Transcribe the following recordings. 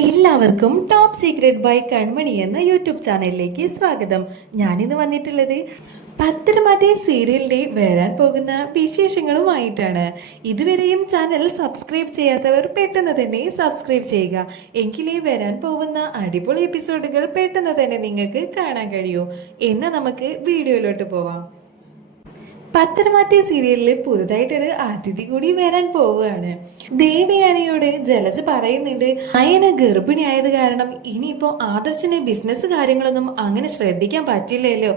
എല്ലാവർക്കും top secret by കൺമണി എന്ന YouTube ചാനലിലേക്ക് സ്വാഗതം. ഞാനിന്ന് വന്നിട്ടുള്ളത് പത്തരമാറ്റേ സീരിയലിന്റെ വരാൻ പോകുന്ന വിശേഷങ്ങളുമായിട്ടാണ്. ഇതുവരെയും ചാനൽ സബ്സ്ക്രൈബ് ചെയ്യാത്തവർ പെട്ടെന്ന് തന്നെ സബ്സ്ക്രൈബ് ചെയ്യുക. എങ്കിലേ വരാൻ പോകുന്ന അടിപൊളി എപ്പിസോഡുകൾ പെട്ടെന്ന് തന്നെ നിങ്ങൾക്ക് കാണാൻ കഴിയൂ. എന്ന് നമുക്ക് വീഡിയോയിലോട്ട് പോവാം. പത്തരമാറ്റ സീരിയലിൽ പുതുതായിട്ടൊരു അതിഥി കൂടി വരാൻ പോവുകയാണ്. ദേവയാനിയോട് ജലജ് പറയുന്നുണ്ട് അയന ഗർഭിണിയായത് കാരണം ഇനിയിപ്പോ ആദർശിന് ബിസിനസ് കാര്യങ്ങളൊന്നും അങ്ങനെ ശ്രദ്ധിക്കാൻ പറ്റില്ലല്ലോ.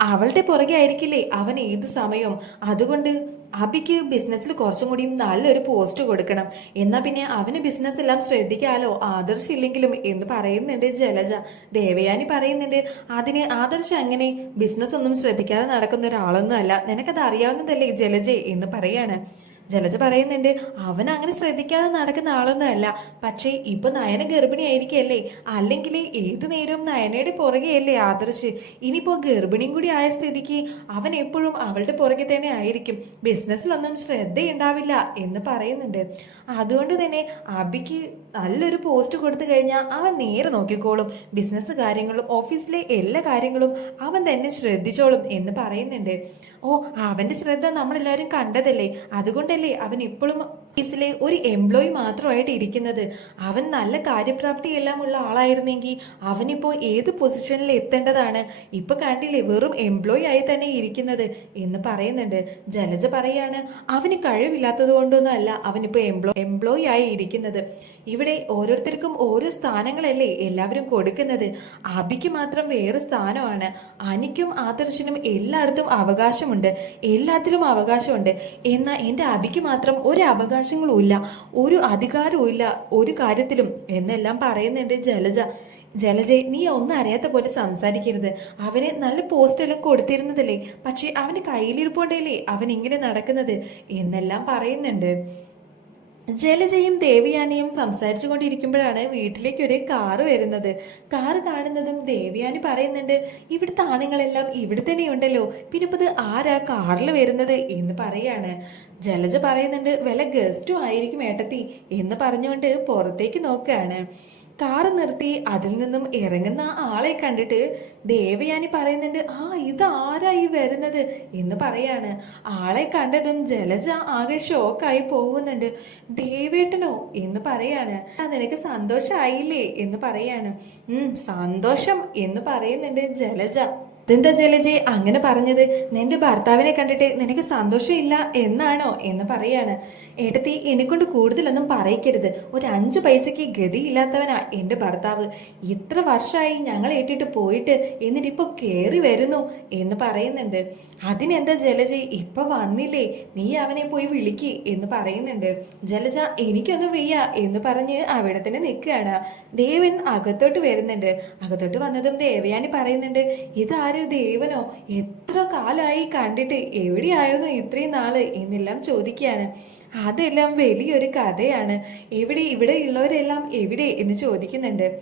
അവളുടെ പുറകെ ആയിരിക്കില്ലേ അവൻ ഏത് സമയവും അതുകൊണ്ട് അബിക്ക് ബിസിനസ്സിൽ കുറച്ചും കൂടിയും നല്ലൊരു പോസ്റ്റ് കൊടുക്കണം. എന്നാ പിന്നെ അവന് ബിസിനസ് എല്ലാം ശ്രദ്ധിക്കാലോ? ആദർശ് ഇല്ലെങ്കിലും എന്ന് പറയുന്നുണ്ട് ജലജ. ദേവയാനി പറയുന്നുണ്ട് അതിന് ആദർശ് അങ്ങനെ ബിസിനസ് ഒന്നും ശ്രദ്ധിക്കാതെ നടക്കുന്ന ഒരാളൊന്നും അല്ല നിനക്കത് അറിയാവുന്നതല്ലേ ജലജെ? എന്ന് പറയാണ്. ജലജ പറയുന്നുണ്ട് അവൻ അങ്ങനെ ശ്രദ്ധിക്കാതെ നടക്കുന്ന ആളൊന്നും അല്ല പക്ഷേ ഇപ്പൊ നയന ഗർഭിണിയായിരിക്കല്ലേ? അല്ലെങ്കിൽ ഏതു നേരവും നയനയുടെ പുറകെയല്ലേ ആദർശ്? ഇനിയിപ്പോ ഗർഭിണിയും കൂടി ആയ സ്ഥിതിക്ക് അവൻ എപ്പോഴും അവളുടെ പുറകെ തന്നെ ആയിരിക്കും. ബിസിനസ്സിലൊന്നും ശ്രദ്ധയുണ്ടാവില്ല എന്ന് പറയുന്നുണ്ട്. അതുകൊണ്ട് തന്നെ അബിക്ക് നല്ലൊരു പോസ്റ്റ് കൊടുത്തു കഴിഞ്ഞാൽ അവൻ നേരെ നോക്കിക്കോളും. ബിസിനസ് കാര്യങ്ങളും ഓഫീസിലെ എല്ലാ കാര്യങ്ങളും അവൻ തന്നെ ശ്രദ്ധിച്ചോളും എന്ന് പറയുന്നുണ്ട്. ഓ അവന്റെ ശ്രദ്ധ നമ്മളെല്ലാവരും കണ്ടതല്ലേ? അതുകൊണ്ടല്ലേ അവൻ ഇപ്പോഴും ഓഫീസിലെ ഒരു എംപ്ലോയി മാത്രമായിട്ട് ഇരിക്കുന്നത്. അവൻ നല്ല കാര്യപ്രാപ്തി എല്ലാം ഉള്ള ആളായിരുന്നെങ്കിൽ അവനിപ്പോൾ ഏത് പൊസിഷനിൽ എത്തേണ്ടതാണ്? ഇപ്പൊ കണ്ടില്ലേ വെറും എംപ്ലോയി ആയി തന്നെ ഇരിക്കുന്നത് എന്ന് പറയുന്നുണ്ട്. ജലജ പറയാണ് അവന് കഴിവില്ലാത്തത് കൊണ്ടൊന്നും അല്ല അവനിപ്പോ എംപ്ലോ എംപ്ലോയി ആയി ഇരിക്കുന്നത്. ഇവിടെ ഓരോരുത്തർക്കും ഓരോ സ്ഥാനങ്ങളല്ലേ എല്ലാവരും കൊടുക്കുന്നത്. അബിക്ക് മാത്രം വേറെ സ്ഥാനമാണ്. അനിക്കും ആദർശനും എല്ലായിടത്തും അവകാശമുണ്ട്. എല്ലാത്തിലും അവകാശമുണ്ട്. എന്നാൽ എന്റെ അബിക്ക് മാത്രം ഒരു അവകാശങ്ങളും ഇല്ല ഒരു അധികാരവും ഇല്ല ഒരു കാര്യത്തിലും. എന്നെല്ലാം പറയുന്നുണ്ട് ജലജ ജലജെ നീ ഒന്നും അറിയാത്ത പോലെ സംസാരിക്കരുത്. അവന് നല്ല പോസ്റ്റെല്ലാം കൊടുത്തിരുന്നതല്ലേ? പക്ഷെ അവന് കയ്യിലിരിപ്പുണ്ടല്ലേ? അവൻ ഇങ്ങനെ നടക്കുന്നത്? എന്നെല്ലാം പറയുന്നുണ്ട്. ജലജയും ദേവിയാനിയും സംസാരിച്ചു കൊണ്ടിരിക്കുമ്പോഴാണ് വീട്ടിലേക്ക് ഒരു കാറ് വരുന്നത്. കാറ് കാണുന്നതും ദേവിയാനി പറയുന്നുണ്ട് ഇവിടുത്തെ ആണുങ്ങളെല്ലാം ഇവിടെ തന്നെ ഉണ്ടല്ലോ പിന്നെ ഇപ്പത് ആരാ കാറിൽ വരുന്നത്? എന്ന് പറയാണ്. ജലജ പറയുന്നുണ്ട് വല്ല ഗസ്റ്റും ആയിരിക്കും ഏട്ടത്തി എന്ന് പറഞ്ഞുകൊണ്ട് പുറത്തേക്ക് നോക്കുകയാണ്. കാറ് നിർത്തി അതിൽ നിന്നും ഇറങ്ങുന്ന ആളെ കണ്ടിട്ട് ദേവയാനി പറയുന്നുണ്ട് ആ ഇത് ആരായി വരുന്നത്? എന്ന് പറയാണ്. ആളെ കണ്ടതും ജലജ ആകെ ഷോക്കായി പോകുന്നുണ്ട്. ദേവേട്ടനോ? എന്ന് പറയാണ്. നിനക്ക് സന്തോഷമായില്ലേ എന്ന് പറയാണ്. സന്തോഷം എന്ന് പറയുന്നുണ്ട് ജലജ. ഇതെന്താ ജലജെ? അങ്ങനെ പറഞ്ഞത്. നിന്റെ ഭർത്താവിനെ കണ്ടിട്ട് നിനക്ക് സന്തോഷമില്ല എന്നാണോ എന്ന് പറയാണ്. ഏട്ടത്തി എന്നെക്കൊണ്ട് കൂടുതലൊന്നും പറയിക്കരുത്. ഒരു അഞ്ചു പൈസക്ക് ഗതിയില്ലാത്തവനാ എന്റെ ഭർത്താവ്. ഇത്ര വർഷമായി ഞങ്ങൾ ഏറ്റിട്ട് പോയിട്ട് എന്നിട്ട് ഇപ്പൊ കേറി വരുന്നു എന്ന് പറയുന്നുണ്ട്. അതിനെന്താ ജലജ? ഇപ്പൊ വന്നില്ലേ. നീ അവനെ പോയി വിളിക്ക് എന്ന് പറയുന്നുണ്ട്. ജലജ എനിക്കൊന്നും വയ്യ എന്ന് പറഞ്ഞ് അവിടെ തന്നെ നിൽക്കുകയാണ്. ദേവൻ അകത്തോട്ട് വരുന്നുണ്ട്. അകത്തോട്ട് വന്നതും ദേവയാനി പറയുന്നുണ്ട് ഇതാര് ദേവനോ എത്ര കാലമായി കണ്ടിട്ട് എവിടെയായിരുന്നു ഇത്രയും നാൾ എന്നെല്ലാം ചോദിക്കുകയാണ്. അതെല്ലാം വലിയൊരു കഥയാണ്. എവിടെ ഇവിടെ ഉള്ളവരെല്ലാം എവിടെ എന്ന് ചോദിക്കുന്നുണ്ട്.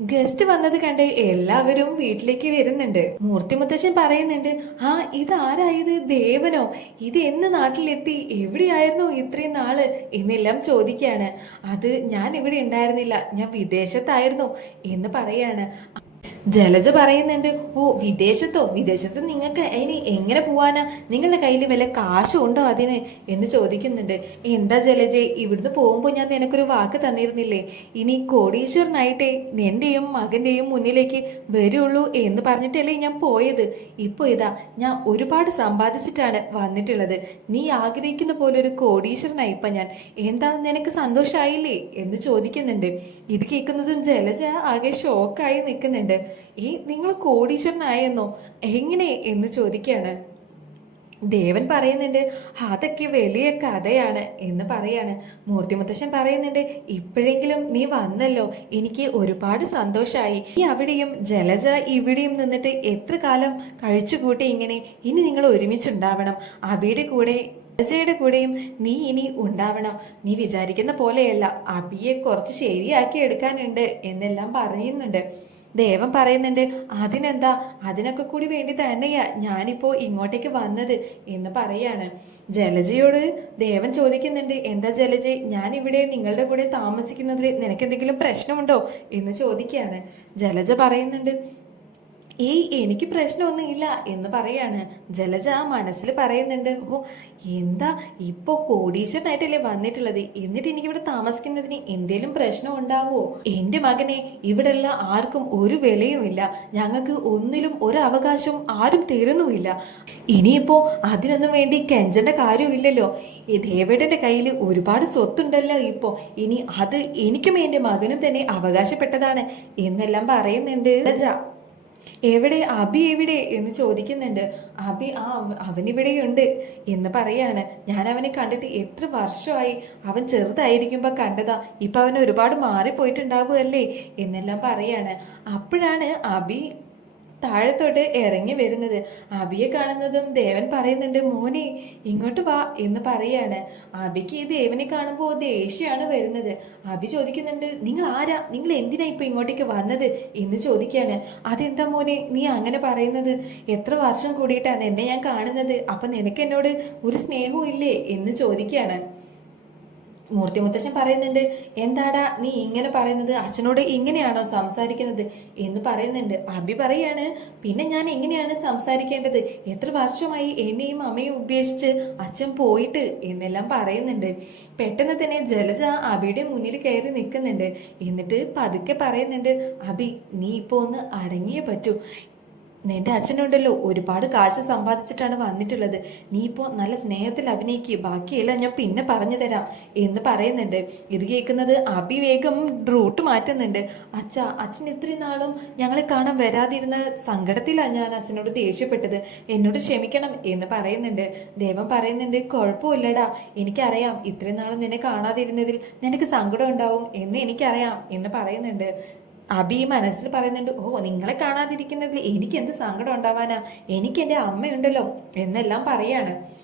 ഗസ്റ്റ് വന്നത് കണ്ട് എല്ലാവരും വീട്ടിലേക്ക് വരുന്നുണ്ട്. മൂർത്തി മുത്തശ്ശൻ പറയുന്നുണ്ട് ആ ഇതാരായത് ദേവനോ? ഇത് എന്ന് നാട്ടിലെത്തി എവിടെയായിരുന്നു ഇത്രയും നാൾ എന്നെല്ലാം ചോദിക്കുകയാണ്. അത് ഞാൻ ഇവിടെ ഉണ്ടായിരുന്നില്ല ഞാൻ വിദേശത്തായിരുന്നു എന്ന് പറയാണ്. ജലജ പറയുന്നുണ്ട് ഓ വിദേശത്തോ? വിദേശത്ത് നിങ്ങൾക്ക് ഇനി എങ്ങനെ പോവാനാ? നിങ്ങളുടെ കയ്യിൽ വല്ല കാശും ഉണ്ടോ അതിന്? എന്ന് ചോദിക്കുന്നുണ്ട്. എന്താ ജലജെ ഇവിടുന്ന് പോകുമ്പോൾ ഞാൻ നിനക്കൊരു വാക്ക് തന്നിരുന്നില്ലേ? ഇനി കോടീശ്വരനായിട്ടേ നിന്റെയും മകന്റെയും മുന്നിലേക്ക് വരുള്ളൂ എന്ന് പറഞ്ഞിട്ടല്ലേ ഞാൻ പോയത്. ഇപ്പൊ ഇതാ ഞാൻ ഒരുപാട് സമ്പാദിച്ചിട്ടാണ് വന്നിട്ടുള്ളത്. നീ ആഗ്രഹിക്കുന്ന പോലെ ഒരു കോടീശ്വരനായി ഇപ്പൊ ഞാൻ. എന്താ നിനക്ക് സന്തോഷമായില്ലേ എന്ന് ചോദിക്കുന്നുണ്ട്. ഇത് കേൾക്കുന്നതും ജലജ ആകെ ഷോക്കായി നിൽക്കുന്നുണ്ട്. ഈ നിങ്ങൾ കോടീശ്വരനായെന്നോ എങ്ങനെ എന്ന് ചോദിക്കുകയാണ്. ദേവൻ പറയുന്നുണ്ട് അതൊക്കെ വലിയ കഥയാണ് എന്ന് പറയാണ്. മൂർത്തിമുത്തശ്ശൻ പറയുന്നുണ്ട് ഇപ്പോഴെങ്കിലും നീ വന്നല്ലോ എനിക്ക് ഒരുപാട് സന്തോഷമായി നീ അവിടെയും ജലജ ഇവിടെയും നിന്നിട്ട് എത്ര കാലം കഴിച്ചുകൂട്ടി ഇങ്ങനെ? ഇനി നിങ്ങൾ ഒരുമിച്ചുണ്ടാവണം. അബിയുടെ കൂടെ ജലജയുടെ കൂടെയും നീ ഇനി ഉണ്ടാവണം. നീ വിചാരിക്കുന്ന പോലെയല്ല അബിയെ കുറച്ച് ശരിയാക്കി എടുക്കാനുണ്ട് എന്നെല്ലാം പറയുന്നുണ്ട്. ദേവൻ പറയുന്നുണ്ട് അതിനെന്താ? അതിനൊക്കെ കൂടി വേണ്ടി തന്നെയാ ഞാനിപ്പോ ഇങ്ങോട്ടേക്ക് വന്നത് എന്ന് പറയാണ്. ജലജയോട് ദേവൻ ചോദിക്കുന്നുണ്ട് എന്താ ജലജ ഞാൻ ഇവിടെ നിങ്ങളുടെ കൂടെ താമസിക്കുന്നതിൽ നിനക്കെന്തെങ്കിലും പ്രശ്നമുണ്ടോ? എന്ന് ചോദിക്കുകയാണ്. ജലജ പറയുന്നുണ്ട് ഏയ് എനിക്ക് പ്രശ്നമൊന്നുമില്ല എന്ന് പറയാണ്. ജലജ മനസ്സിൽ പറയുന്നുണ്ട് ഓ എന്താ ഇപ്പൊ കോടീശ്വരനായിട്ടല്ലേ വന്നിട്ടുള്ളത്? എന്നിട്ട് എനിക്ക് ഇവിടെ താമസിക്കുന്നതിന് എന്തേലും പ്രശ്നം ഉണ്ടാവോ? എന്റെ മകനെ ഇവിടെയുള്ള ആർക്കും ഒരു വിലയുമില്ല ഞങ്ങൾക്ക് ഒന്നിലും ഒരു അവകാശവും ആരും തരുന്നുമില്ല. ഇനിയിപ്പോ അതിനൊന്നും വേണ്ടി കെഞ്ചന്റെ കാര്യമില്ലല്ലോ ഈ ദേവേട്ടന്റെ കയ്യിൽ ഒരുപാട് സ്വത്തുണ്ടല്ലോ ഇപ്പോ. ഇനി അത് എനിക്കും എന്റെ മകനും തന്നെ അവകാശപ്പെട്ടതാണ് എന്നെല്ലാം പറയുന്നുണ്ട് ജലജ. എവിടെ അബി എവിടെ എന്ന് ചോദിക്കുന്നുണ്ട്. അബി ആ അവ- അവനിവിടെയുണ്ട് എന്ന് പറയാണ്. ഞാൻ അവനെ കണ്ടിട്ട് എത്ര വർഷമായി അവൻ ചെറുതായിരിക്കുമ്പോൾ കണ്ടതാ. ഇപ്പം അവൻ ഒരുപാട് മാറിപ്പോയിട്ടുണ്ടാവുമല്ലേ എന്നെല്ലാം പറയാണ്. അപ്പോഴാണ് അബി താഴത്തോട്ട് ഇറങ്ങി വരുന്നത്. അബിയെ കാണുന്നതും ദേവൻ പറയുന്നുണ്ട് മോനെ ഇങ്ങോട്ട് വാ എന്ന് പറയാണ്. അബിക്ക് ഈ ദേവനെ കാണുമ്പോൾ ദേഷ്യമാണ് വരുന്നത്. അബി ചോദിക്കുന്നുണ്ട് നിങ്ങൾ ആരാ? നിങ്ങൾ എന്തിനാ ഇപ്പൊ ഇങ്ങോട്ടേക്ക് വന്നത്? എന്ന് ചോദിക്കുകയാണ്. അതെന്താ മോനെ നീ അങ്ങനെ പറയുന്നത്? എത്ര വർഷം കൂടിയിട്ടാണ് എന്നെ ഞാൻ കാണുന്നത്? അപ്പൊ നിനക്ക് എന്നോട് ഒരു സ്നേഹവും ഇല്ലേ? എന്ന് ചോദിക്കാണ് മൂർത്തി മുത്തശ്ശൻ പറയുന്നുണ്ട് എന്താടാ നീ ഇങ്ങനെ പറയുന്നത്? അച്ഛനോട് ഇങ്ങനെയാണോ സംസാരിക്കുന്നത്? എന്ന് പറയുന്നുണ്ട്. അബി പറയാണ് പിന്നെ ഞാൻ എങ്ങനെയാണ് സംസാരിക്കേണ്ടത്? എത്ര വർഷമായി എന്നെയും അമ്മയും ഉപേക്ഷിച്ച് അച്ഛൻ പോയിട്ട്? എന്നെല്ലാം പറയുന്നുണ്ട്. പെട്ടെന്ന് തന്നെ ജലജ അബിയുടെ മുന്നിൽ കയറി നിൽക്കുന്നുണ്ട്. എന്നിട്ട് പതുക്കെ പറയുന്നുണ്ട് അബി നീ ഇപ്പോ ഒന്ന് അടങ്ങിയേ പറ്റൂ. നിന്റെ അച്ഛനുണ്ടല്ലോ ഒരുപാട് കാശ് സമ്പാദിച്ചിട്ടാണ് വന്നിട്ടുള്ളത്. നീ ഇപ്പോ നല്ല സ്നേഹത്തിൽ അഭിനയിക്കുക ബാക്കിയെല്ലാം ഞാൻ പിന്നെ പറഞ്ഞു തരാം എന്ന് പറയുന്നുണ്ട്. ഇത് കേൾക്കുന്നത് അഭിവേഗം റൂട്ട് മാറ്റുന്നുണ്ട്. അച്ഛ അച്ഛൻ ഇത്രയും നാളും ഞങ്ങളെ കാണാൻ വരാതിരുന്ന സങ്കടത്തിലാണ് ഞാൻ അച്ഛനോട് ദേഷ്യപ്പെട്ടത്. എന്നോട് ക്ഷമിക്കണം എന്ന് പറയുന്നുണ്ട്. ദേവൻ പറയുന്നുണ്ട് കുഴപ്പമില്ലടാ എനിക്കറിയാം ഇത്രയും നാളും നിന്നെ കാണാതിരുന്നതിൽ നിനക്ക് സങ്കടം ഉണ്ടാവും എന്ന് എനിക്കറിയാം എന്ന് പറയുന്നുണ്ട്. അബി മനസ്സിൽ പറയുന്നുണ്ട് ഓ നിങ്ങളെ കാണാതിരിക്കുന്നതിൽ എനിക്ക് എന്ത് സങ്കടം ഉണ്ടാവാനാ? എനിക്ക് എന്റെ അമ്മയുണ്ടല്ലോ എന്നെല്ലാം പറയാണ്.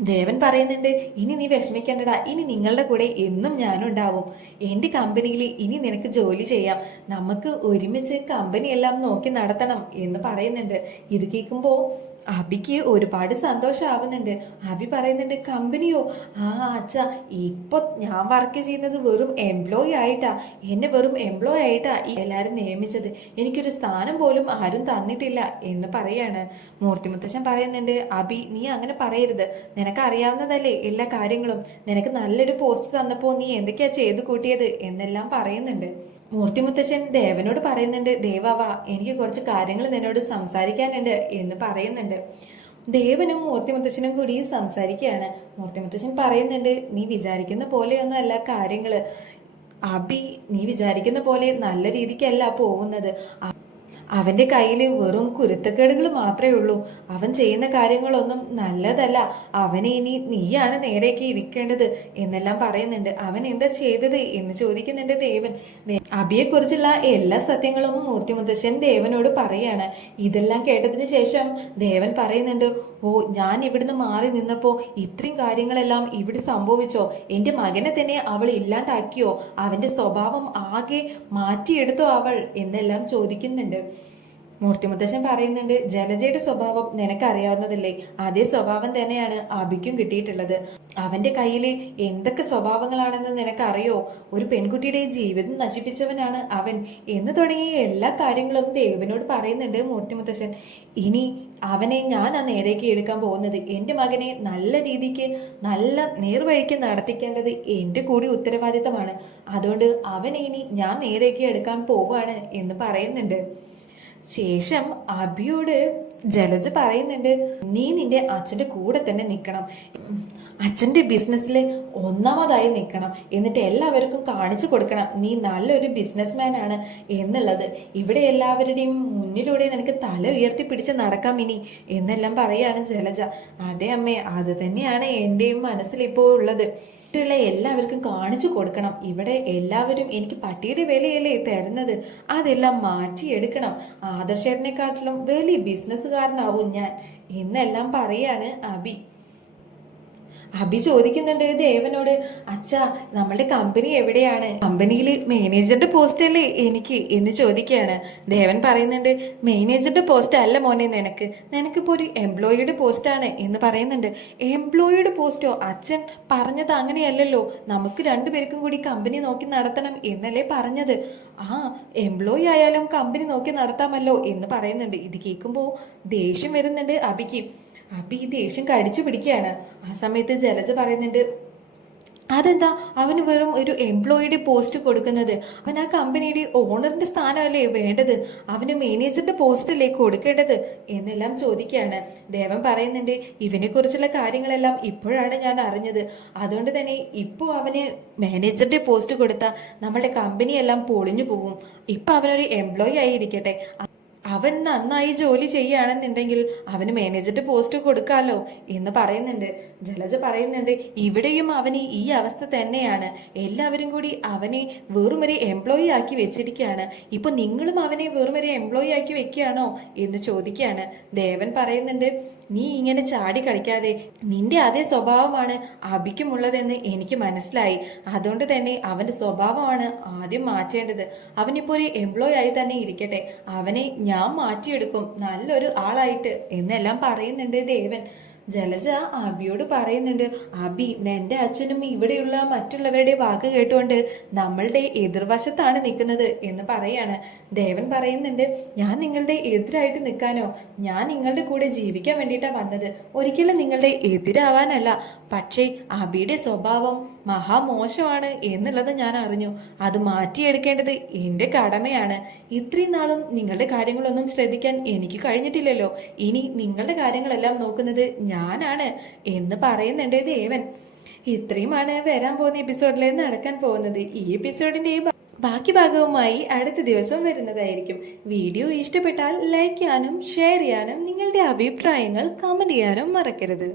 ദേവൻ പറയുന്നുണ്ട് ഇനി നീ വിഷമിക്കേണ്ടടാ ഇനി നിങ്ങളുടെ കൂടെ എന്നും ഞാനുണ്ടാവും. എന്റെ കമ്പനിയിൽ ഇനി നിനക്ക് ജോലി ചെയ്യാം. നമുക്ക് ഒരുമിച്ച് കമ്പനി എല്ലാം നോക്കി നടത്തണം എന്ന് പറയുന്നുണ്ട്. ഇത് കേൾക്കുമ്പോൾ അബിക്ക് ഒരുപാട് സന്തോഷമാവുന്നുണ്ട് അബി പറയുന്നുണ്ട് കമ്പനിയോ? ആ അച്ഛ ഇപ്പൊ ഞാൻ വർക്ക് ചെയ്യുന്നത് വെറും എംപ്ലോയി ആയിട്ടാ. എന്നെ വെറും എംപ്ലോയി ആയിട്ടാ ഈ എല്ലാരും നിയമിച്ചത്. എനിക്കൊരു സ്ഥാനം പോലും ആരും തന്നിട്ടില്ല എന്ന് പറയാണ്. മൂർത്തിമുത്തശ്ശൻ പറയുന്നുണ്ട് അബി നീ അങ്ങനെ പറയരുത്. നിനക്ക് അറിയാവുന്നതല്ലേ എല്ലാ കാര്യങ്ങളും. നിനക്ക് നല്ലൊരു പോസ്റ്റ് തന്നപ്പോൾ നീ എന്തൊക്കെയാ ചെയ്ത് കൂട്ടിയത്? എന്നെല്ലാം പറയുന്നുണ്ട്. മൂർത്തിമുത്തശ്ശൻ ദേവനോട് പറയുന്നുണ്ട് ദേവാവ എനിക്ക് കുറച്ച് കാര്യങ്ങൾ നിന്നോട് സംസാരിക്കാനുണ്ട് എന്ന് പറയുന്നുണ്ട്. ദേവനും മൂർത്തിമുത്തശ്ശനും കൂടി സംസാരിക്കുകയാണ്. മൂർത്തിമുത്തശ്ശൻ പറയുന്നുണ്ട് നീ വിചാരിക്കുന്ന പോലെയൊന്നുമല്ല കാര്യങ്ങൾ. അബി നീ വിചാരിക്കുന്ന പോലെ നല്ല രീതിക്കല്ല പോകുന്നത്. അവന്റെ കയ്യിൽ വെറും കുരുത്തക്കേടുകൾ മാത്രമേ ഉള്ളൂ. അവൻ ചെയ്യുന്ന കാര്യങ്ങളൊന്നും നല്ലതല്ല. അവനെ ഇനി നീയാണ് നേരേക്ക് ഇരിക്കേണ്ടത് എന്നെല്ലാം പറയുന്നുണ്ട്. അവൻ എന്താ ചെയ്തത് എന്ന് ചോദിക്കുന്നുണ്ട് ദേവൻ. അബിയെ കുറിച്ചുള്ള എല്ലാ സത്യങ്ങളും മൂർത്തി മുത്തശ്ശൻ ദേവനോട് പറയാണ്. ഇതെല്ലാം കേട്ടതിന് ശേഷം ദേവൻ പറയുന്നുണ്ട് ഓ ഞാൻ ഇവിടുന്ന് മാറി നിന്നപ്പോ ഇത്രയും കാര്യങ്ങളെല്ലാം ഇവിടെ സംഭവിച്ചോ? എന്റെ മകനെ തന്നെ അവൾ ഇല്ലാണ്ടാക്കിയോ? അവന്റെ സ്വഭാവം ആകെ മാറ്റിയെടുത്തോ അവൾ? എന്നെല്ലാം ചോദിക്കുന്നുണ്ട്. മൂർത്തിമുത്തശ്ശൻ പറയുന്നുണ്ട് ജലജയുടെ സ്വഭാവം നിനക്കറിയാവുന്നതല്ലേ? അതേ സ്വഭാവം തന്നെയാണ് അബിക്കും കിട്ടിയിട്ടുള്ളത്. അവന്റെ കയ്യിൽ എന്തൊക്കെ സ്വഭാവങ്ങളാണെന്ന് നിനക്കറിയോ? ഒരു പെൺകുട്ടിയുടെ ജീവിതം നശിപ്പിച്ചവനാണ് അവൻ എന്ന് തുടങ്ങിയ എല്ലാ കാര്യങ്ങളും ദേവനോട് പറയുന്നുണ്ട് മൂർത്തിമുത്തശ്ശൻ. ഇനി അവനെ ഞാൻ ആ നേരേക്ക് എടുക്കാൻ പോകുന്നത് എന്റെ മകനെ നല്ല രീതിക്ക് നല്ല നേർവഴിക്ക് നടത്തിക്കേണ്ടത് എന്റെ കൂടി ഉത്തരവാദിത്തമാണ്. അതുകൊണ്ട് അവനെ ഇനി ഞാൻ നേരേക്ക് എടുക്കാൻ പോവുകയാണ് എന്ന് പറയുന്നുണ്ട്. ശേഷം അഭിയോട് ജലജ പറയുന്നുണ്ട് നീ നിന്റെ അച്ഛന്റെ കൂടെ തന്നെ നിൽക്കണം. അച്ഛന്റെ ബിസിനസ്സിൽ ഒന്നാമതായി നിൽക്കണം. എന്നിട്ട് എല്ലാവർക്കും കാണിച്ചു കൊടുക്കണം. നീ നല്ലൊരു ബിസിനസ്മാൻ ആണ് എന്നുള്ളത്. ഇവിടെ എല്ലാവരുടെയും മുന്നിലൂടെ നിനക്ക് തല ഉയർത്തി പിടിച്ച് നടക്കാം ഇനി എന്നെല്ലാം പറയാണ് ജലജ. അതെ അമ്മേ അത് തന്നെയാണ് എന്റെയും മനസ്സിൽ ഇപ്പോൾ ഉള്ളത്. മറ്റുള്ള എല്ലാവർക്കും കാണിച്ചു കൊടുക്കണം. ഇവിടെ എല്ലാവരും എനിക്ക് പട്ടിയുടെ വിലയല്ലേ തരുന്നത്. അതെല്ലാം മാറ്റിയെടുക്കണം. ആദർശേട്ടനെക്കാട്ടിലും വലിയ ബിസിനസ്സുകാരനാവും ഞാൻ. എന്നെല്ലാം പറയാണ് അബി. അഭി ചോദിക്കുന്നുണ്ട് ദേവനോട് അച്ഛാ നമ്മളുടെ കമ്പനി എവിടെയാണ്? കമ്പനിയിൽ മാനേജറുടെ പോസ്റ്റ് അല്ലേ എനിക്ക്? എന്ന് ചോദിക്കുകയാണ്. ദേവൻ പറയുന്നുണ്ട് മാനേജറുടെ പോസ്റ്റ് അല്ല മോനെ നിനക്ക്. നിനക്കിപ്പോ ഒരു എംപ്ലോയിയുടെ പോസ്റ്റാണ് എന്ന് പറയുന്നുണ്ട്. എംപ്ലോയിയുടെ പോസ്റ്റോ അച്ഛൻ പറഞ്ഞത് അങ്ങനെയല്ലല്ലോ. നമുക്ക് രണ്ടുപേർക്കും കൂടി കമ്പനി നോക്കി നടത്തണം എന്നല്ലേ പറഞ്ഞത്. ആ എംപ്ലോയി ആയാലും കമ്പനി നോക്കി നടത്താമല്ലോ എന്ന് പറയുന്നുണ്ട്. ഇത് കേൾക്കുമ്പോൾ ദേഷ്യം വരുന്നുണ്ട് അബിക്ക്. അബി ഈ ദേഷ്യം കടിച്ചു പിടിക്കുകയാണ്. ആ സമയത്ത് ജലജ പറയുന്നുണ്ട് അതെന്താ? അവന് വെറും ഒരു എംപ്ലോയിയുടെ പോസ്റ്റ് കൊടുക്കുന്നത്. അവൻ ആ കമ്പനിയുടെ ഓണറിന്റെ സ്ഥാനമല്ലേ വേണ്ടത്? അവന് മാനേജറിന്റെ പോസ്റ്റ് അല്ലേ കൊടുക്കേണ്ടത്? എന്നെല്ലാം ചോദിക്കുകയാണ്. ദേവൻ പറയുന്നുണ്ട് ഇവനെ കുറിച്ചുള്ള കാര്യങ്ങളെല്ലാം ഇപ്പോഴാണ് ഞാൻ അറിഞ്ഞത്. അതുകൊണ്ട് തന്നെ ഇപ്പോൾ അവന് മാനേജറിന്റെ പോസ്റ്റ് കൊടുത്താൽ നമ്മുടെ കമ്പനിയെല്ലാം പൊളിഞ്ഞു പോകും ഇപ്പൊ അവനൊരു എംപ്ലോയി ആയിരിക്കട്ടെ. അവൻ നന്നായി ജോലി ചെയ്യുകയാണെന്നുണ്ടെങ്കിൽ അവന് മാനേജറുടെ പോസ്റ്റ് കൊടുക്കാലോ എന്ന് പറയുന്നുണ്ട്. ജലജ പറയുന്നുണ്ട് ഇവിടെയും അവന് ഈ അവസ്ഥ തന്നെയാണ്. എല്ലാവരും കൂടി അവനെ വെറും ഒരു എംപ്ലോയി ആക്കി വെച്ചിരിക്കുകയാണ്. ഇപ്പൊ നിങ്ങളും അവനെ വെറും ഒരു എംപ്ലോയി ആക്കി വെക്കുകയാണോ എന്ന് ചോദിക്കുകയാണ്. ദേവൻ പറയുന്നുണ്ട് നീ ഇങ്ങനെ ചാടി കളിക്കാതെ നിന്റെ അതേ സ്വഭാവമാണ് അഭിക്കുമുള്ളതെന്ന് എനിക്ക് മനസ്സിലായി. അതുകൊണ്ട് തന്നെ അവന്റെ സ്വഭാവമാണ് ആദ്യം മാറ്റേണ്ടത്. അവനിപ്പോ ഒരു എംപ്ലോയി ആയി തന്നെ ഇരിക്കട്ടെ. അവനെ ഞാൻ മാറ്റിയെടുക്കും. നല്ലൊരു ആളായിട്ട് എന്നെല്ലാം പറയുന്നുണ്ട് ദേവൻ. ജലജ അബിയോട് പറയുന്നുണ്ട് അബി നിന്റെ അച്ഛനും ഇവിടെയുള്ള മറ്റുള്ളവരുടെ വാക്ക് കേട്ടുകൊണ്ട് നമ്മളുടെ എതിർവശത്താണ് നിൽക്കുന്നത് എന്ന് പറയാണ്. ദേവൻ പറയുന്നുണ്ട് ഞാൻ നിങ്ങളുടെ എതിരായിട്ട് നിൽക്കാനോ? ഞാൻ നിങ്ങളുടെ കൂടെ ജീവിക്കാൻ വേണ്ടിയിട്ടാണ് വന്നത്. ഒരിക്കലും നിങ്ങളുടെ എതിരാവാനല്ല. പക്ഷേ അബിയുടെ സ്വഭാവം മഹാമോശമാണ് എന്നുള്ളത് ഞാൻ അറിഞ്ഞു. അത് മാറ്റിയെടുക്കേണ്ടത് എന്റെ കടമയാണ്. ഇത്രയും നാളും നിങ്ങളുടെ കാര്യങ്ങളൊന്നും ശ്രദ്ധിക്കാൻ എനിക്ക് കഴിഞ്ഞിട്ടില്ലല്ലോ. ഇനി നിങ്ങളുടെ കാര്യങ്ങളെല്ലാം നോക്കുന്നത് ഞാനാണ് എന്ന് പറയുന്നുണ്ട് ദേവൻ. ഇത്രയുമാണ് വരാൻ പോകുന്ന എപ്പിസോഡിൽ നടക്കാൻ പോകുന്നത്. ഈ എപ്പിസോഡിന്റെ ഈ ബാക്കി ഭാഗവുമായി അടുത്ത ദിവസം വരുന്നതായിരിക്കും. വീഡിയോ ഇഷ്ടപ്പെട്ടാൽ ലൈക്ക് ചെയ്യാനും ഷെയർ ചെയ്യാനും നിങ്ങളുടെ അഭിപ്രായങ്ങൾ കമന്റ് ചെയ്യാനും മറക്കരുത്.